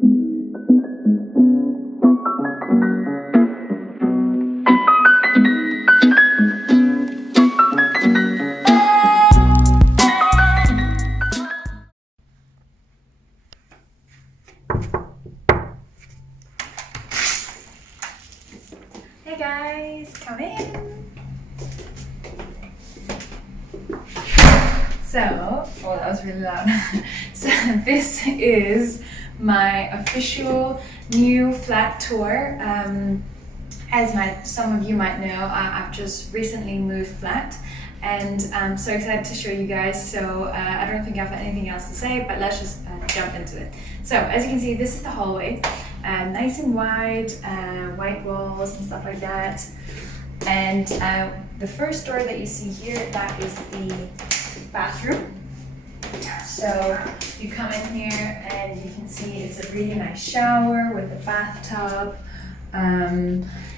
Hey guys, come in. So, oh, that was really loud. So this is my official new flat tour. As some of you might know, I've just recently moved flat, and I'm so excited to show you guys. So I don't think I have anything else to say, but let's just jump into it. So as you can see, this is the hallway. Nice and wide, white walls and stuff like that. And the first door that you see here, that is the bathroom. So you come in here and you can see it's a really nice shower with a bathtub.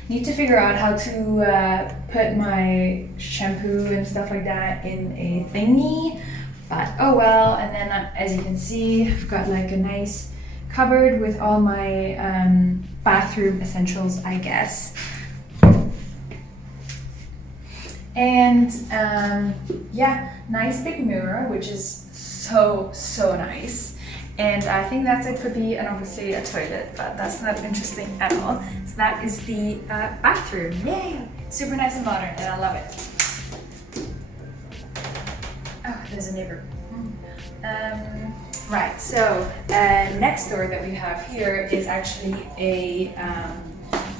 Need to figure out how to put my shampoo and stuff like that in a thingy, but oh well. And then as you can see, I've got like a nice cupboard with all my bathroom essentials, I guess. And yeah, nice big mirror, which is so nice. And I think that's it could be, and obviously a toilet, but that's not interesting at all. So that is the bathroom. Yay! Super nice and modern, and I love it. Oh, there's a neighbor. Right, so next door that we have here is actually a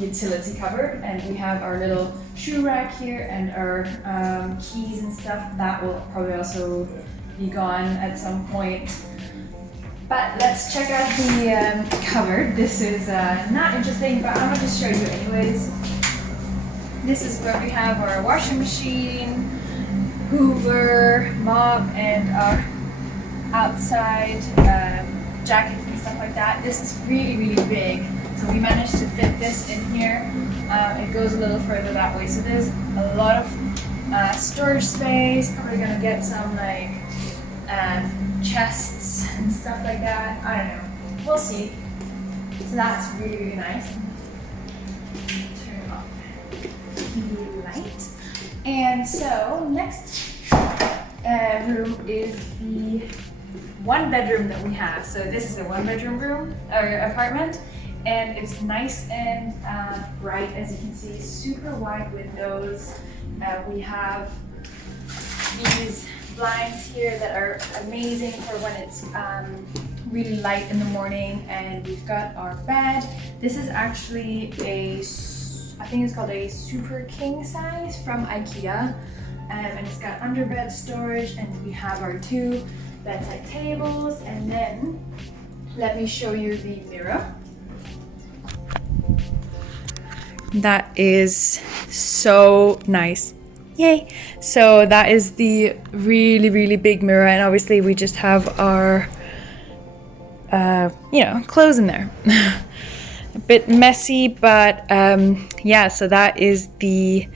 utility cupboard, and we have our little shoe rack here and our keys and stuff. That will probably also be gone at some point. But let's check out the cupboard. This is not interesting, but I'm gonna just show you anyways. This is where we have our washing machine, Hoover, mop, and our outside jackets and stuff like that. This is really big, so we managed to fit this in here. It goes a little further that way, so there's a lot of storage space. Probably gonna get some like chests and stuff like that. I don't know, we'll see. So that's really nice. Turn off the light. And so next room is the one bedroom that we have. So this is a one bedroom room or apartment, and it's nice and bright, as you can see. Super wide windows. We have these blinds here that are amazing for when it's really light in the morning. And we've got our bed. This is actually I think it's called a super king size from IKEA. And it's got underbed storage, and we have our two bedside tables. And then let me show you the mirror. That is so nice. Yay! So that is the really big mirror, and obviously we just have our clothes in there. A bit messy, but yeah, so that is the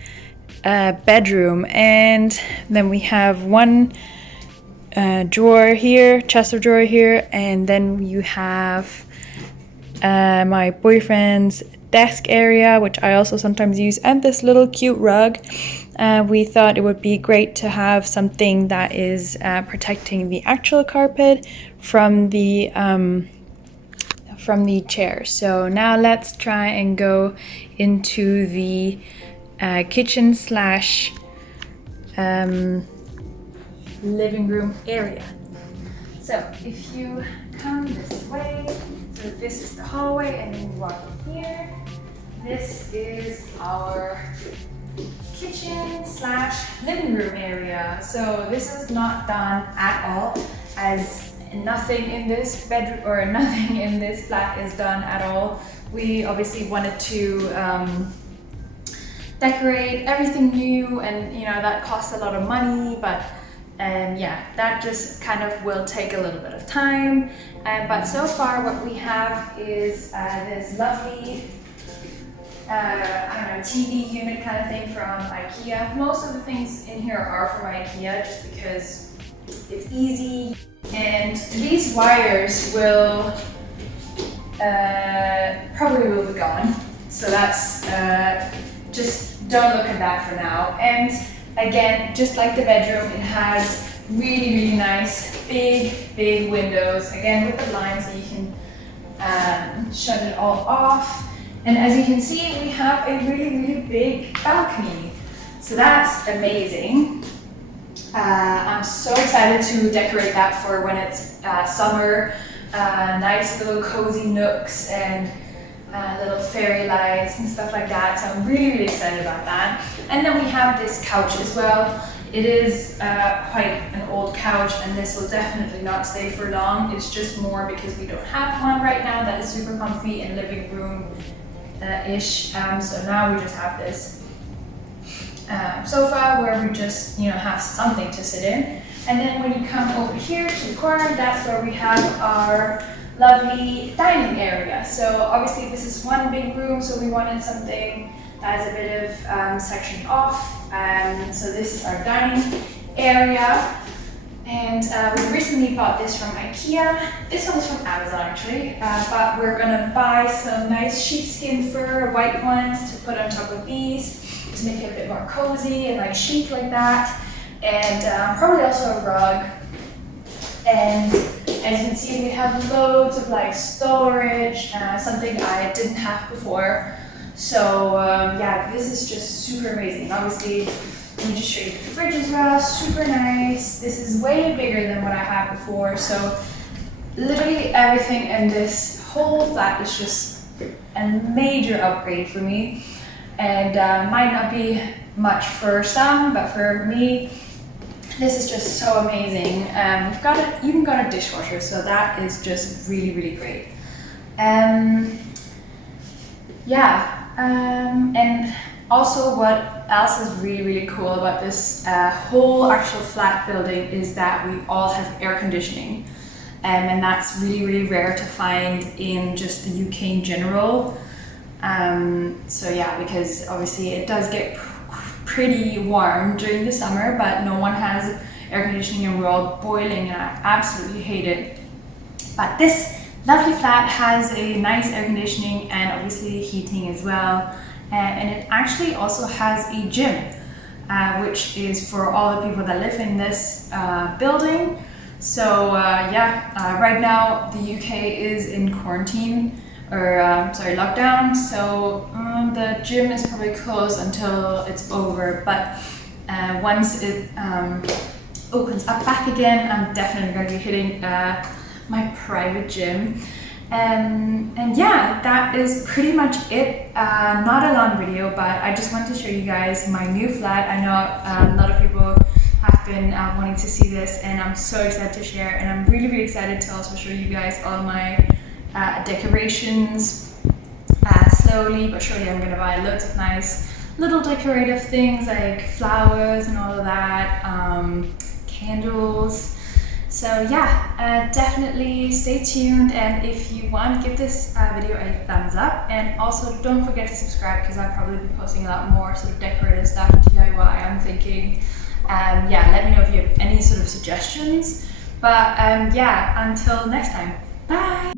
bedroom. And then we have one drawer here, chest of drawer here, and then you have my boyfriend's desk area, which I also sometimes use, and this little cute rug. We thought it would be great to have something that is protecting the actual carpet from the chair. So now let's try and go into the kitchen slash living room area. So if you come this way, so this is the hallway, and then you walk in here. This is our kitchen slash living room area. So this is not done at all, as nothing in this bedroom or nothing in this flat is done at all. We obviously wanted to decorate everything new, and that costs a lot of money, but yeah, that just kind of will take a little bit of time. But so far what we have is this lovely TV unit kind of thing from IKEA. Most of the things in here are from IKEA just because it's easy. And these wires will probably will be gone. So that's, just don't look at that for now. And again, just like the bedroom, it has really, really nice, big windows. Again, with the blinds, so you can shut it all off. And as you can see, we have a really, really big balcony. So that's amazing. I'm so excited to decorate that for when it's summer. Nice little cozy nooks and little fairy lights and stuff like that. So I'm really, really excited about that. And then we have this couch as well. It is quite an old couch, and this will definitely not stay for long. It's just more because we don't have one right now that is super comfy and living room-ish. So now we just have this sofa where we just, have something to sit in. And then when you come over here to the corner, that's where we have our lovely dining area. So obviously this is one big room, so we wanted something that is a bit of sectioned off. So this is our dining area. And we recently bought this from IKEA. This one is from Amazon actually, but we're gonna buy some nice sheepskin fur, white ones to put on top of these to make it a bit more cozy and like chic like that. And probably also a rug. And as you can see, we have loads of like storage, something I didn't have before. So yeah, this is just super amazing. Obviously, let me just show you the fridge as well, super nice. This is way bigger than what I had before. So literally everything in this whole flat is just a major upgrade for me. And might not be much for some, but for me, this is just so amazing. We've even got a dishwasher, so that is just really, really great. And also what else is really, really cool about this whole actual flat building is that we all have air conditioning. And that's really, really rare to find in just the UK in general. So yeah, because obviously it does get pretty warm during the summer, but no one has air conditioning and we're all boiling, and I absolutely hate it. But this lovely flat has a nice air conditioning and obviously heating as well. And it actually also has a gym, which is for all the people that live in this building. So right now the UK is in quarantine, or lockdown, so the gym is probably closed until it's over, but once it opens up back again, I'm definitely going to be hitting my private gym. And yeah, that is pretty much it. Not a long video, but I just wanted to show you guys my new flat. I know a lot of people have been wanting to see this, and I'm so excited to share, and I'm really, really excited to also show you guys all my decorations. Slowly but surely I'm gonna buy loads of nice little decorative things like flowers and all of that, candles. So yeah, definitely stay tuned, and if you want, give this video a thumbs up, and also don't forget to subscribe because I'll probably be posting a lot more sort of decorative stuff, DIY I'm thinking. Yeah, let me know if you have any sort of suggestions, but yeah, until next time, bye!